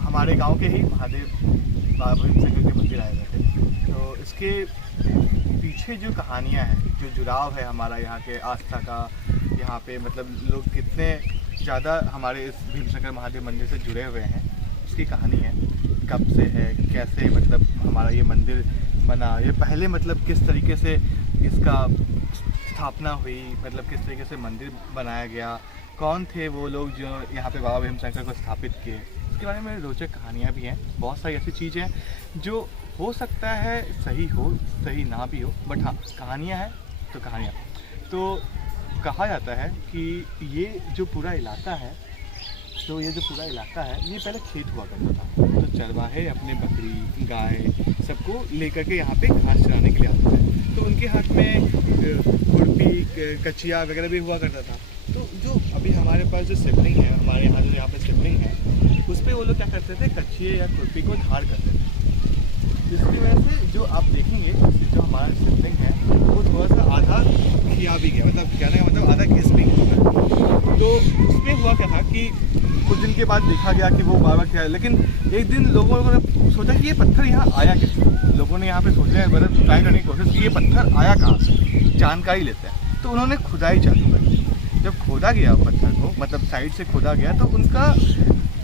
हमारे गांव के ही महादेव बाबा भीमशंकर के मंदिर आए हुए थे। तो इसके पीछे जो कहानियाँ हैं, जो जुड़ाव है हमारा यहाँ के आस्था का, यहाँ पे मतलब लोग कितने ज़्यादा हमारे इस भीमशंकर महादेव मंदिर से जुड़े हुए हैं, उसकी कहानी है। कब से है, कैसे मतलब हमारा ये मंदिर बना, ये पहले मतलब किस तरीके से इसका स्थापना हुई, मतलब किस तरीके से मंदिर बनाया गया, कौन थे वो लोग जो यहाँ पे बाबा भीमशंकर को स्थापित किए, उसके बारे में रोचक कहानियाँ भी हैं। बहुत सारी ऐसी चीज़ें हैं जो हो सकता है सही हो, सही ना भी हो, बट हाँ कहानियाँ हैं तो कहानियाँ। तो कहा जाता है कि ये जो पूरा इलाका है, तो ये जो पूरा इलाका है ये पहले खेत हुआ करता था। तो चरवाहे अपने बकरी, गाय सबको लेकर के यहाँ पे घास चराने के लिए आते थे। तो उनके हाथ में खुरपी, कचिया वगैरह भी हुआ करता था। तो जो अभी हमारे पास जो शिवलिंग है, हमारे यहाँ पे शिवलिंग है, उस पर वो लोग क्या करते थे, कचिए या खुरपी को धार करते थे। जिसकी वजह से जो आप देखेंगे जो हमारा शिवलिंग है वो थोड़ा सा आधा खिया भी गया, मतलब कहने का मतलब आधा घिस भी गया। तो उसमें हुआ क्या था कि कुछ दिन के बाद देखा गया कि वो बाबा क्या है, लेकिन एक दिन लोगों ने सोचा कि ये पत्थर यहाँ आया कैसे। लोगों ने यहाँ पे सोचा, मतलब ट्राई करने की कोशिश की ये पत्थर आया कहाँ से, जानकारी लेते हैं। तो उन्होंने खुदाई चालू कर दी। जब खोदा गया पत्थर को, मतलब साइड से खोदा गया, तो उनका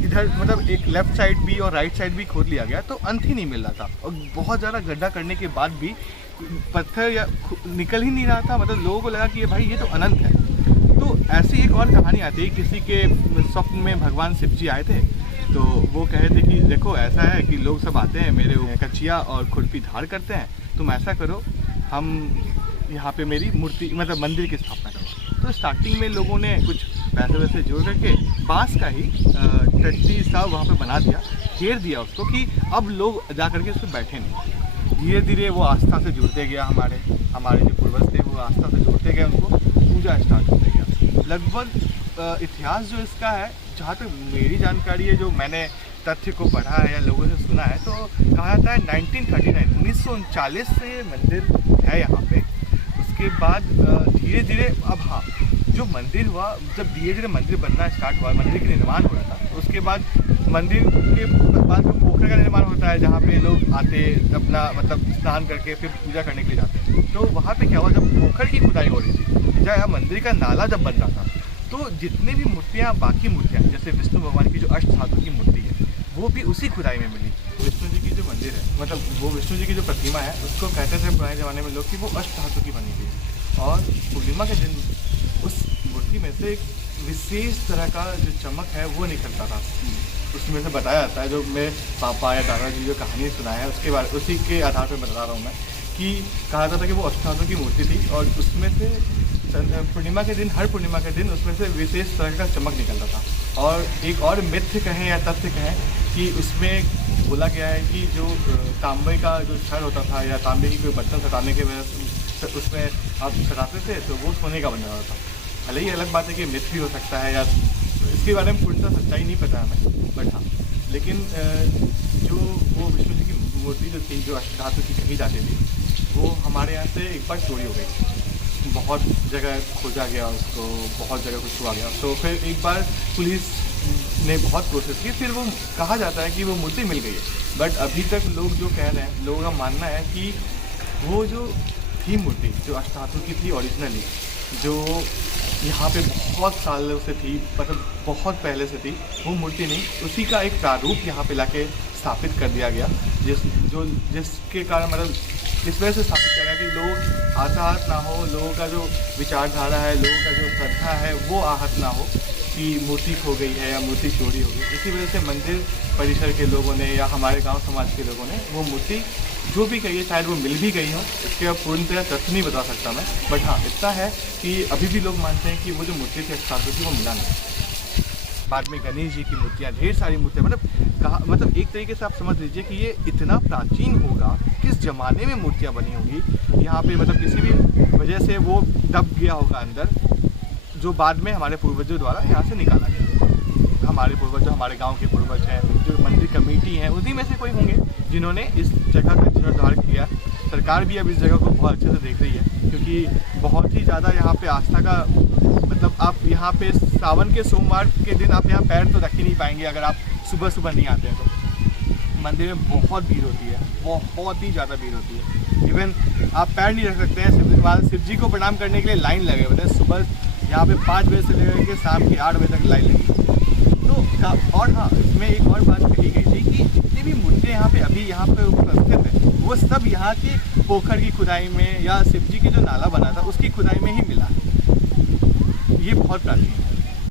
इधर मतलब एक लेफ़्ट साइड भी और राइट साइड भी खोद लिया गया, तो अंत ही नहीं मिल रहा था। और बहुत ज़्यादा गड्ढा करने के बाद भी पत्थर या निकल ही नहीं रहा था। मतलब लोगों को लगा कि भाई ये तो अनंत है। तो ऐसी एक और कहानी आती है, किसी के स्वप्न में भगवान शिव जी आए थे। तो वो कहे थे कि देखो ऐसा है कि लोग सब आते हैं मेरे कचिया और खुरपी धार करते हैं, तुम ऐसा करो, हम यहाँ पे मेरी मूर्ति मतलब मंदिर की स्थापना करो। तो स्टार्टिंग में लोगों ने कुछ पैसे वैसे जोड़ करके बांस का ही टट्टी सा वहाँ पे बना दिया, घेर दिया उसको कि अब लोग जा करके उस पर बैठे नहीं। धीरे धीरे वो आस्था से जुड़ते गया, हमारे जो पूर्वज थे वो आस्था से जुड़ते गए, उनको पूजा स्टार्ट होते गया। लगभग इतिहास जो इसका है, जहाँ तक मेरी जानकारी है, जो मैंने तथ्य को पढ़ा है या लोगों से सुना है, तो कहा जाता है 1939 से मंदिर है यहाँ पे। उसके बाद धीरे धीरे अब हाँ जो मंदिर हुआ, जब धीरे धीरे मंदिर बनना स्टार्ट हुआ, मंदिर का निर्माण हो रहा था, उसके बाद मंदिर के बाद पोखर का निर्माण होता है, जहाँ पे लोग आते अपना मतलब स्नान करके फिर पूजा करने के लिए जाते हैं। तो वहाँ पे क्या हुआ, जब पोखर की खुदाई हो रही थी, जहाँ मंदिर का नाला जब बन रहा था, तो जितने भी मूर्तियाँ, बाकी मूर्तियाँ, जैसे विष्णु भगवान की जो अष्ट धातु की मूर्ति है, वो भी उसी खुदाई में मिली। विष्णु जी की जो मंदिर है, मतलब वो विष्णु जी की जो प्रतिमा है, उसको कहते थे पुराने ज़माने में लोग कि वो अष्ट धातु की बनी हुई है। और पूर्णिमा के दिन उस मूर्ति में से एक विशेष तरह का जो चमक है वो निकलता था। उसमें से बताया जाता है, जो मेरे पापा या दादाजी जो कहानी सुनाए हैं उसके बारे, उसी के आधार पर बता रहा हूँ मैं, कि कहा जाता था कि वो अष्टधातु की मूर्ति थी और उसमें से पूर्णिमा के दिन, हर पूर्णिमा के दिन उसमें से विशेष तरह का चमक निकलता था। और एक और मिथ्य कहें या तथ्य कहें कि उसमें बोला गया है कि जो तांबे का जो छड़ होता था या तांबे की कोई बर्तन सटाने के वजह से उसमें आप सटाते थे, तो वो सोने का बन जाता था। भले ही अलग बात है कि मिथ भी हो सकता है या इसके बारे में पूर्णतः सच्चाई नहीं पता हमें, बट हाँ, लेकिन जो वो विष्णु जी की मूर्ति जो थी, जो अष्टधातु की कही जाती थी, वो हमारे यहाँ से एक बार चोरी हो गई। बहुत जगह खोजा गया उसको, बहुत जगह कुछ हुआ गया। तो फिर एक बार पुलिस ने बहुत कोशिश की, फिर वो कहा जाता है कि वो मूर्ति मिल गई है। बट अभी तक लोग जो कह रहे हैं, लोगों का मानना है कि वो जो थी मूर्ति, जो अष्टधातु की थी ओरिजिनली, जो यहाँ पे बहुत सालों से थी, मतलब बहुत पहले से थी, वो मूर्ति नहीं, उसी का एक प्रारूप यहाँ पे लाके स्थापित कर दिया गया, जिसके कारण मतलब इस वजह से स्थापित किया गया कि लोग आहत ना हो, लोगों का जो विचारधारा है, लोगों का जो श्रद्धा है, वो आहत ना हो कि मूर्ति खो गई है या मूर्ति चोरी हो गई। इसी वजह से मंदिर परिसर के लोगों ने या हमारे गांव समाज के लोगों ने वो मूर्ति जो भी कही है, शायद वो मिल भी गई हो, इसके पूर्णतः तथ्य नहीं बता सकता मैं, बट हाँ इतना है कि अभी भी लोग मानते हैं कि वो जो मूर्ति थी अष्टधातु की, वो मिला नहीं। बाद में गणेश जी की मूर्तियाँ, ढेर सारी मूर्तियाँ, मतलब एक तरीके से आप समझ लीजिए कि ये इतना प्राचीन होगा, किस ज़माने में मूर्तियाँ बनी होगी यहाँ पे, मतलब किसी भी वजह से वो दब गया होगा अंदर, जो बाद में हमारे पूर्वजों द्वारा यहाँ से निकाला गया। हमारे पूर्वज, जो हमारे गांव के पूर्वज हैं, जो मंदिर कमेटी हैं, उसी में से कोई होंगे जिन्होंने इस जगह का जीर्णोद्धार किया। सरकार भी अब इस जगह को बहुत अच्छे से देख रही है, क्योंकि बहुत ही ज़्यादा यहाँ पे आस्था का, मतलब आप यहाँ पे सावन के सोमवार के दिन आप यहाँ पैर तो रख ही नहीं पाएंगे अगर आप सुबह सुबह नहीं आते हैं तो मंदिर में बहुत भीड़ होती है, बहुत ही ज़्यादा भीड़ होती है। इवन आप पैर नहीं रख सकते हैं। शिव जी को प्रणाम करने के लिए लाइन लगे हुए थे सुबह, यहाँ पे 5 बजे से लेकर के शाम के 8 बजे तक लाइन लगी। तो और हाँ, इसमें एक और बात कही गई थी कि जितनी भी मूर्तियाँ यहाँ पे अभी यहाँ पे उपस्थित है वो सब यहाँ की पोखर की खुदाई में या शिव जी की जो नाला बना था उसकी खुदाई में ही मिला है। ये बहुत प्राचीन है।